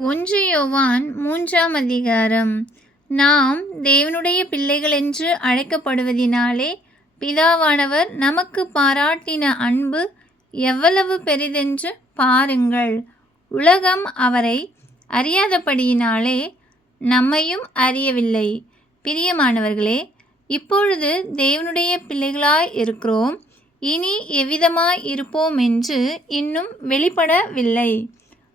ஒன்று யோவான் 3ஆம் அதிகாரம். நாம் தேவனுடைய பிள்ளைகள் என்று அழைக்கப்படுவதினாலே பிதாவானவர் நமக்கு பாராட்டின அன்பு எவ்வளவு பெரிதென்று பாருங்கள். உலகம் அவரை அறியாதபடியினாலே நம்மையும் அறியவில்லை. பிரியமானவர்களே, இப்பொழுது தேவனுடைய பிள்ளைகளாய் இருக்கிறோம். இனி எவ்விதமாய் இருப்போம் என்று இன்னும் வெளிப்படவில்லை.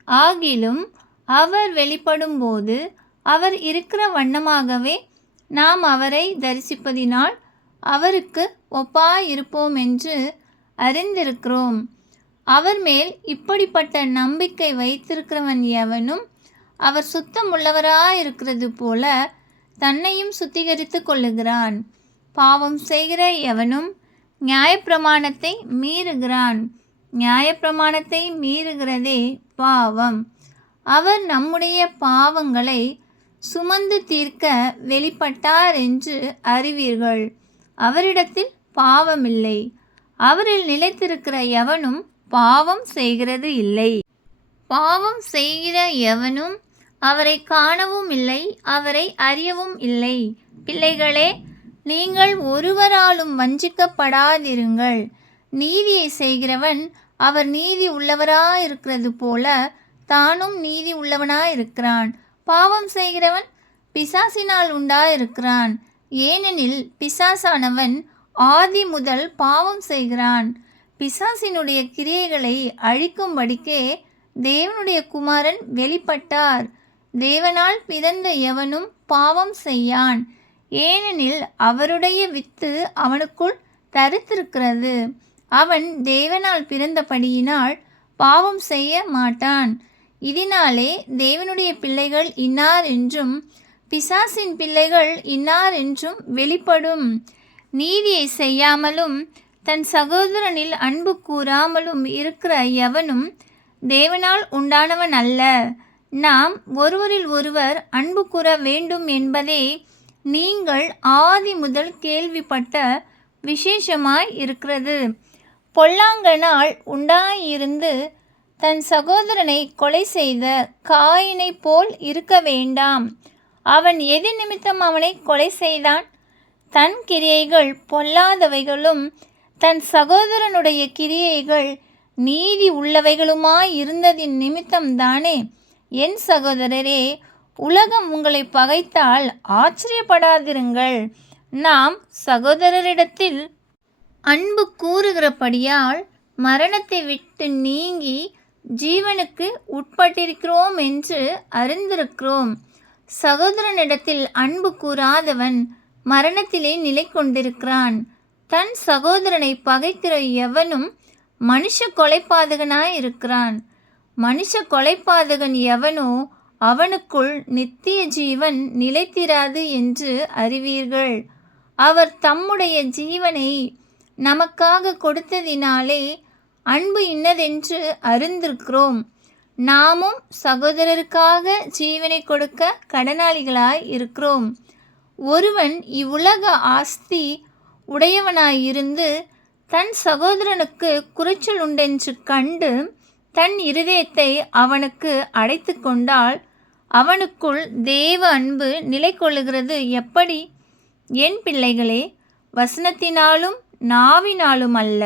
ஆகிலும் அவர் வெளிப்படும்போது அவர் இருக்கிற வண்ணமாகவே நாம் அவரை தரிசிப்பதினால் அவருக்கு ஒப்பாயிருப்போம் என்று அறிந்திருக்கிறோம். அவர் மேல் இப்படிப்பட்ட நம்பிக்கை வைத்திருக்கிறவன் எவனும் அவர் சுத்தமுள்ளவராயிருக்கிறது போல தன்னையும் சுத்திகரித்து கொள்ளுகிறான். பாவம் செய்கிற எவனும் நியாயப்பிரமாணத்தை மீறுகிறான். நியாயப்பிரமாணத்தை மீறுகிறதே பாவம். அவர் நம்முடைய பாவங்களை சுமந்து தீர்க்க வெளிப்பட்டார் என்று அறிவீர்கள். அவரிடத்தில் பாவமில்லை. அவரில் நிலைத்திருக்கிற எவனும் பாவம் செய்கிறது இல்லை. பாவம் செய்கிற எவனும் அவரை காணவும் இல்லை, அவரை அறியவும் இல்லை. பிள்ளைகளே, நீங்கள் ஒருவராலும் வஞ்சிக்கப்படாதிருங்கள். நீதியை செய்கிறவன் அவர் நீதி உள்ளவராயிருக்கிறது போல தானும் நீதி உள்ளவனாயிருக்கிறான். பாவம் செய்கிறவன் பிசாசினால் உண்டாயிருக்கிறான். ஏனெனில் பிசாசானவன் ஆதி முதல் பாவம் செய்கிறான். பிசாசினுடைய கிரியைகளை அழிக்கும்படிக்கே தேவனுடைய குமாரன் வெளிப்பட்டார். தேவனால் பிறந்த எவனும் பாவம் செய்யான். ஏனெனில் அவருடைய வித்து அவனுக்குள் தரித்திருக்கிறது. அவன் தேவனால் பிறந்தபடியினால் பாவம் செய்ய மாட்டான். இதனாலே தேவனுடைய பிள்ளைகள் இன்னார் என்றும் பிசாசின் பிள்ளைகள் இன்னார் என்றும் வெளிப்படும். நீதியை செய்யாமலும் தன் சகோதரனில் அன்பு கூறாமலும் இருக்கிற எவனும் தேவனால் உண்டானவன் அல்ல. நாம் ஒருவரில் ஒருவர் அன்பு கூற வேண்டும் என்பதே நீங்கள் ஆதி முதல் கேள்விப்பட்ட விசேஷமாய் இருக்கிறது. பொல்லாங்கனால் உண்டாயிருந்து தன் சகோதரனை கொலை செய்த காயினை போல் இருக்க வேண்டாம். அவன் எது நிமித்தம் அவனை கொலை செய்தான்? தன் கிரியைகள் பொல்லாதவைகளும் தன் சகோதரனுடைய கிரியைகள் நீதி உள்ளவைகளுமாய் இருந்ததின் நிமித்தம்தானே. என் சகோதரரே, உலகம் உங்களை பகைத்தால் ஆச்சரியப்படாதிருங்கள். நாம் சகோதரரிடத்தில் அன்பு கூறுகிறபடியால் மரணத்தை விட்டு நீங்கி ஜீவனுக்கு உட்பட்டிருக்கிறோம் என்று அறிந்திருக்கிறோம். சகோதரனிடத்தில் அன்பு கூறாதவன் மரணத்திலே நிலை கொண்டிருக்கிறான். தன் சகோதரனை பகைக்கிற எவனும் மனுஷ கொலைபாதகனாயிருக்கிறான். மனுஷ கொலைபாதகன் எவனோ அவனுக்குள் நித்திய ஜீவன் நிலைத்திராது என்று அறிவீர்கள். அவர் தம்முடைய ஜீவனை நமக்காக கொடுத்ததினாலே அன்பு இன்னதென்று அறிந்திருக்கிறோம். நாமும் சகோதரருக்காக ஜீவனை கொடுக்க கடனாளிகளாய் இருக்கிறோம். ஒருவன் இவ்வுலக ஆஸ்தி உடையவனாயிருந்து தன் சகோதரனுக்கு குறைச்சல் உண்டென்று கண்டு தன் இருதயத்தை அவனுக்கு அடைத்து கொண்டால் அவனுக்குள் தேவ அன்பு நிலை கொள்ளுகிறது எப்படி? என் பிள்ளைகளே, வசனத்தினாலும் நாவினாலும் அல்ல,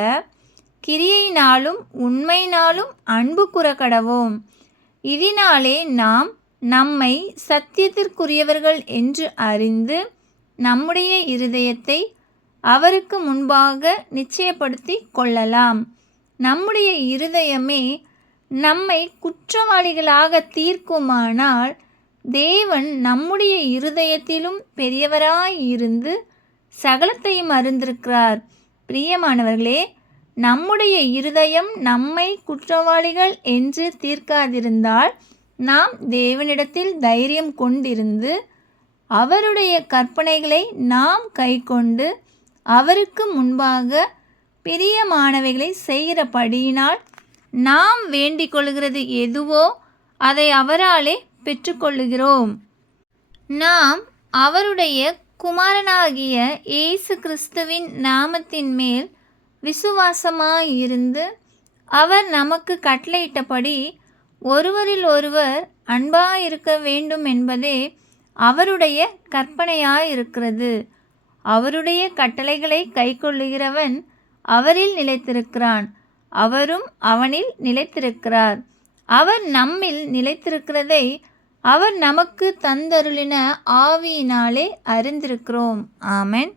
கிரியையினாலும் உண்மையினாலும் அன்பு கூறக்கடவோம். இதனாலே நாம் நம்மை சத்தியத்திற்குரியவர்கள் என்று அறிந்து நம்முடைய இருதயத்தை அவருக்கு முன்பாக நிச்சயப்படுத்தி கொள்ளலாம். நம்முடைய இருதயமே நம்மை குற்றவாளிகளாக தீர்க்குமானால் தேவன் நம்முடைய இருதயத்திலும் பெரியவராயிருந்து சகலத்தையும் அறிந்திருக்கிறார். பிரியமானவர்களே, நம்முடைய இருதயம் நம்மை குற்றவாளிகள் என்று தீர்க்காதிருந்தால் நாம் தேவனிடத்தில் தைரியம் கொண்டிருந்து அவருடைய கற்பனைகளை நாம் கைக்கொண்டு அவருக்கு முன்பாக பிரியமானவைகளை செய்கிறபடியினால் நாம் வேண்டிக் கொள்கிறது எதுவோ அதை அவராலே பெற்றுக்கொள்ளுகிறோம். நாம் அவருடைய குமாரனாகிய இயேசு கிறிஸ்துவின் நாமத்தின் மேல் விசுவாசமாயிருந்து அவர் நமக்கு கட்டளையிட்டபடி ஒருவரில் ஒருவர் அன்பாயிருக்க வேண்டும் என்பதே அவருடைய கற்பனையாயிருக்கிறது. அவருடைய கட்டளைகளை கைக்கொள்ளுகிறவன் அவரில் நிலைத்திருக்கிறான், அவரும் அவனில் நிலைத்திருக்கிறார். அவர் நம்மில் நிலைத்திருக்கிறதை அவர் நமக்கு தந்தருளின ஆவியினாலே அறிந்திருக்கிறோம். ஆமென்.